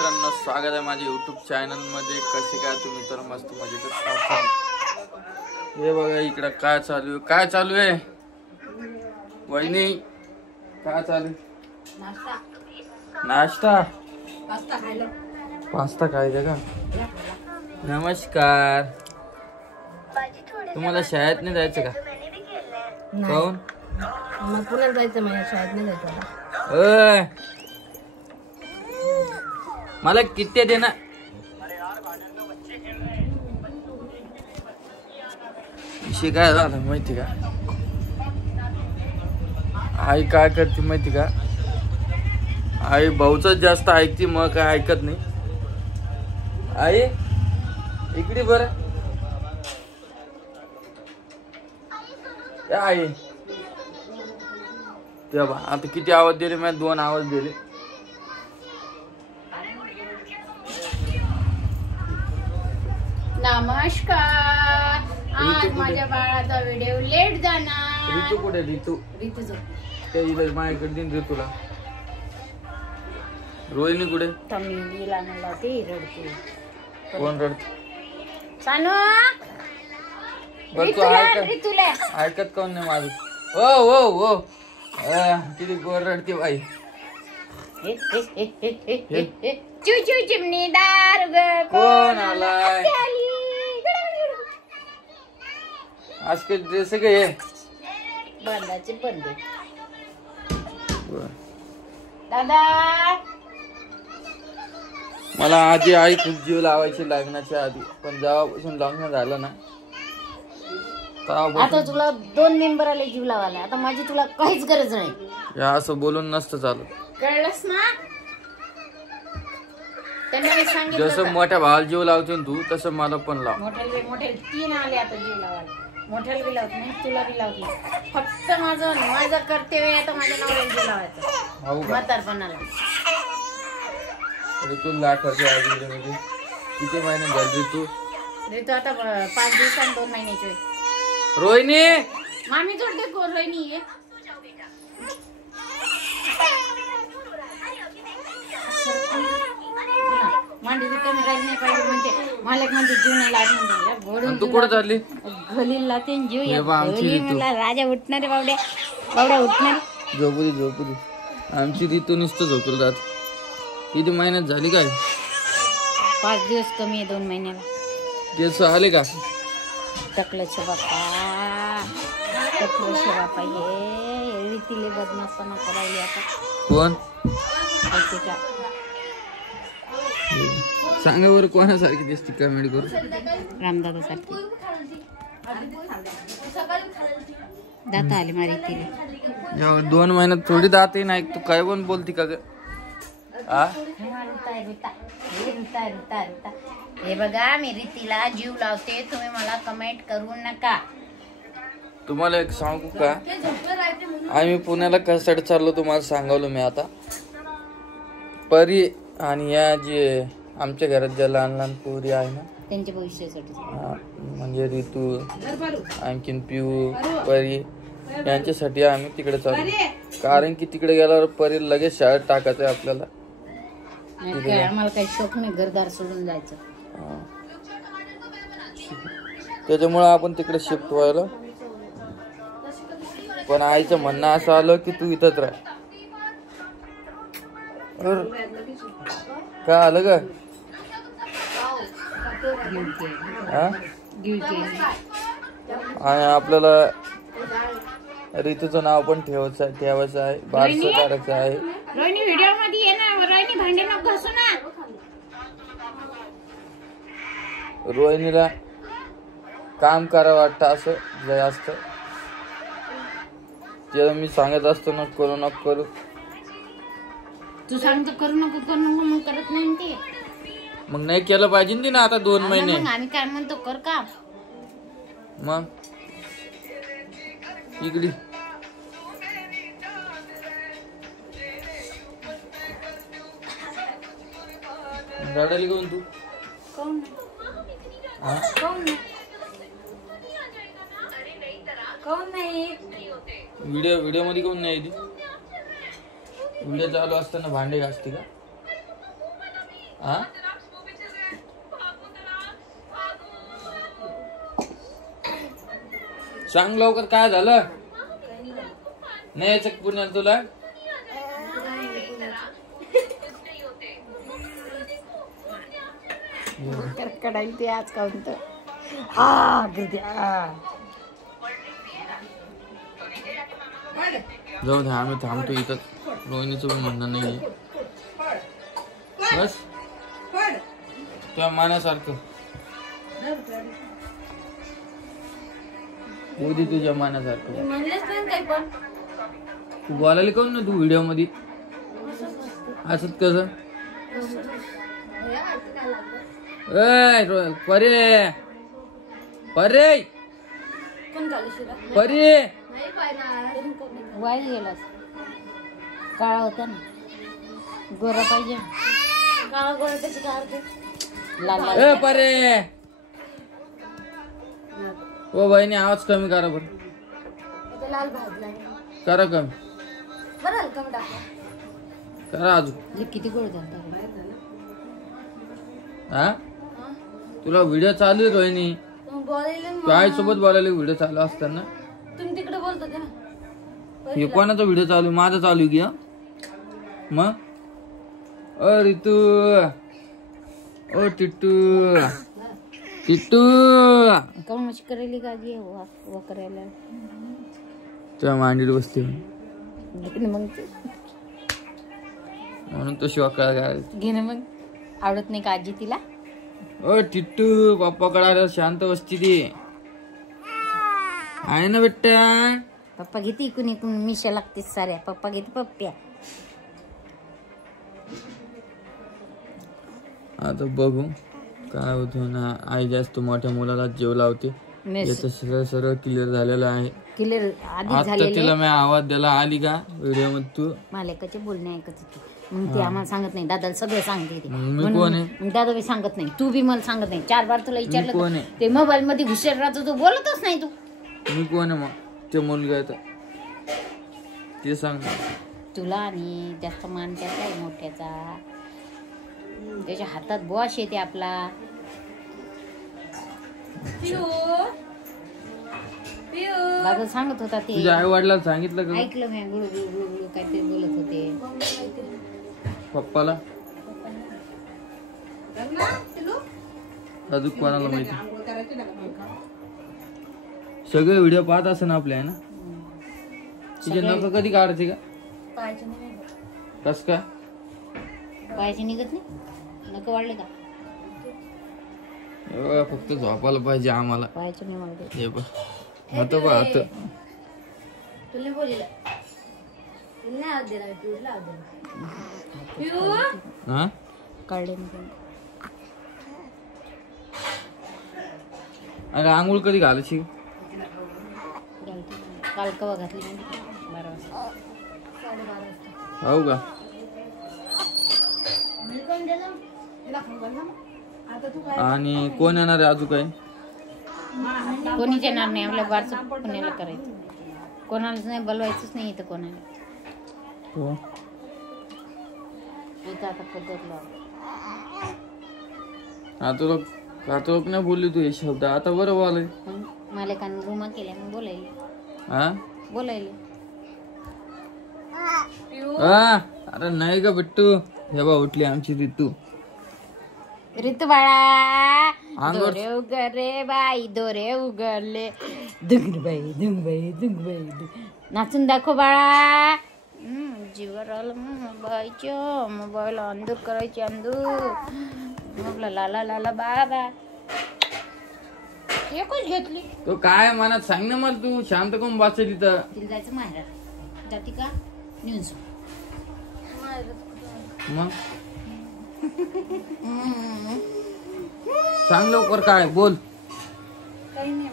मित्रांनो, स्वागत आहे माझ्या युट्यूब चॅनल मध्ये. कसे काय तुम्ही? तर मस्त मजेत असाल. हे बघा इकडं काय चालू आहे वहिनी? काय चालू? नाश्ता पास्ता खायचा का? नमस्कार. तुम्हाला शाळेत नाही जायचं का? काहून? पुण्यात जायचं, माझ्या शाळेत नाही जायचं. मला किती दे ना. विषय काय झाला माहिती का? आई काय करते माहिती का? आई भाऊच जास्त ऐकते, मग काय ऐकत नाही. आई इकडे बर. आई तेव्हा आता किती आवाज दिले? मी 2 आवाज दिले. नमस्कार. आज माझ्या बाळाचा व्हिडिओ लेट जाणार. ऋतू कुठे? ऋतू त्या इला माझ्याकडे दिन ऋतूला. रोहिणी कुठे? कोण रडते? ऐकत कोण नाही माझं. हो किती गोर रडते बाई. चिमणीदार कोण आलाय? आज काही ड्रेस काय बंदाचे बंद दादा. मला आधी आई खूप जीव लावायची लग्नाच्या आधी, पण जेव्हापासून लग्न झालं ना आता तुला 2 मेंबराला जीव लावायला. आता माझी तुला काहीच गरज नाही. या असं बोलून नसतं चालत, कळलंस ना? त्यांना मी सांगितलं जसं मोठ्या भावाला जीव लावतो तू, तसं मला पण लाव. मोठे 3 आले आता जीव लावायला. मोठ्याला बी लावत नाही, तुला बी लावत नाही. फक्त माझं कर्तव्य आहे तर माझ्या नवऱ्याला जीव लावायचं म्हातारपणाला. ऋतू लाखाची आजी म्हणजे किती महिने झाले तू? ऋतू आता 5 दिवसांनी 2 महिन्याची. रोहिणी मामी जोडते को रोहिणी आहे. मांडी कमी राहिली नाही पाहिजे म्हणते. मालक म्हणते जीव नाही लागून. तू कुठे चालली? घोलीला लावते जीव. मला राजा उठणारे बावड्या उठणारे. झोपू दे. आमची ऋतू नुसतं झोपलं जात. किती महिन्यात झाली काय? 5 दिवस कमी आहे 2 महिन्याला. केस आले का? टकलचे बापा हे रीतीले बदमाशपणा करायली आता. कोण का सांगा बरं, कोणासारखी दिसते कमेंट करून? रामदादा सारखी. दाता आले मारी तिला. 2 महिन्यात थोडी दातही नाही. तू काय पण बोलती का ग? हे बघा, मी रीतीला जीव लावते, तुम्ही मला कमेंट करू नका. तुम्हाला एक सांगू का? आम्ही पुण्याला कशासाठी चाललो तुम्हाला सांगावलं मी आता. परी आणि या जे आमच्या घरात ज्या लहान पोरी आहे ना, त्यांच्या भविष्यासाठी, म्हणजे ऋतू, आणखीन पिऊ, परी, यांच्यासाठी आम्ही तिकडे चाललो. कारण की तिकडे गेल्यावर परी लगेच शाळेत टाकायचं आहे आपल्याला. आम्हाला काही शोक नाही घरदार सोडून जायचं. त्याच्यामुळे आपण तिकडे शिफ्ट व्हायला. पण आईचं म्हणणं असं आलं की तू इथंच राह. काय आलं का? आणि आपल्याला ऋतूचं नाव पण ठेवायचं आहे, बारसं करायचं आहे. रोहिणी व्हिडिओ मध्ये ये ना. रोहिणी भांडे नको घासू ना. रोहिणीला काम करावं वाटतं असं जास्त. ते मी सांगत असतो ना, नको करू. तू सांगतो करू नको मग करत नाही ते. मग नाही केलं पाहिजे ना आता 2 महिने. आम्ही काय म्हणतो कर का? मग इकडे रडायला घेऊन तू व्हिडिओ मध्ये कोण नाही? व्हिडिओ चालू असताना भांडे घासते का? हा सांग लवकर काय झालं? नाही यायचं पुण्याला तुला? कडाईल ते आज काउंट जाऊ दे आम्ही थांबतो इथं. रोहिणीचं पण म्हणणं नाही बस तुझ्या मानासारखं उदी तुझ्या मानासारखं म्हणलेच नाही काही पण. तू बोलायला कोण ना तू व्हिडिओ मध्ये असत कसं? परे परे परे वाईट गेलास. काळा होता ना गोरा पाहिजे. काळा गोरा त्याची काय लाल परे. ओ बहिणी आवाज कमी करा बरं. लाल भाजला करा कमी बरं कमी टाका करा अजून. किती गोड झाला हा तुला व्हिडिओ चालू आहे रोहिणी. तू आई सोबत बोलायला व्हिडिओ चालू असताना तुम्ही तिकडे बोलत होते ना. हे कोणाचा व्हिडिओ चालू आहे? माझा चालू आहे की मग. ओ रितू ओ टिट्टू टिट्टू काऊन मशी करायली गाजी वा करायला तुझ्या मांडीवर बसते मग म्हणून तो शिवाकाळ काय घेणं मग आवडत नाही का आजी तिला? ओ टिट्टू पप्पा कळालं शांत बसती ती आहे ना बेटा. पप्पा घेते इकून इकून मिशा लागते साऱ्या. पप्पा घेते पप्प्या. आता बघू काय होतं ना. आई जास्त मोठ्या मुलाला जीव लावते. याचं सगळं सरळ क्लिअर झालेलं आहे. क्लिअर आधी आता झालेलं. तिला मी आवाज द्यायला आली का व्हिडिओ मध्ये तू मालकाचे बोलणे ऐकत होती. मग ते आम्हाला सांगत नाही. दादाला सगळं सांगते. मी कोण आहे? मग दादा बी सांगत नाही. तू बी मला सांगत नाही. 4 बार तुला कोण विचारलं आहे? ते मोबाईल मध्ये हुशार राहतो. तू बोलतच नाही. तू मी कोण आहे मग? ते मुलगा आहे ते सांग. तुला आणि जास्त मान त्याचा आहे मोठ्याचा. त्याच्या हातात बॉश येते आपला. दादा सांगत होता ते. तुझ्या आई वडिलांना सांगितलं का? ऐकलं मी. गुळू गुळू गुळू काहीतरी बोलत होते पप्पाला. अजून कोणाला माहिती? सगळे व्हिडिओ पाहत असे ना आपले आहे ना. तिचे नख कधी काढायचे का? कस काय पायाचे निघत नाही? नक वाढले का? फक्त झोपायला पाहिजे आम्हाला. पायाचे नाही वाढले. हे बघ आता बघ आता तुला बोलला हा काढले. अरे आंघोळ कधी घालायची? काल कवा घातली 12 वाजता. हो का? आणि कोण येणार आहे अजून काय? कोणीच येणार नाही. आपल्या बारचं पुण्याला करायचं. कोणालाच नाही बोलवायचंच नाही इथं कोणाला. हो इथं आता पद्धत आता लोक नाही बोलली तू हे शब्द. आता बरं बोलाय. मालकानं रुमा केल्या मग बोलायले. हा बोलायले. अरे नाही का बिट्टू. हे बा उठली आमची ऋतू. ऋतू बाळा दोरे उगरे बाई दोरे उगरले. दुंग बाई दुंग बाई दुंग बाई. नाचून दाखव बाळा. जीवर आलं मोबाईलच्या. मोबाईल अंदूर करायची अंदूर. मग लाला लाला बाबा एकच घेतली. तो काय मनात सांग ना मला. तू शांत कोण बसते तिथं? तिला जायचं माहेर जाती का न्यूज मग सांग लवकर काय बोल. काही नाही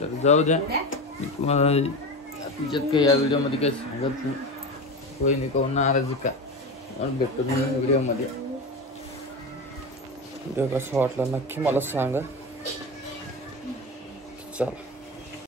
तर जाऊ द्या. तिच्यात काही या व्हिडिओ मध्ये काही सांगत नाही. होई नाही कोण नाराज का मला भेटतो व्हिडिओ मध्ये. व्हिडिओ कसा वाटला नक्की मला सांगा. चला.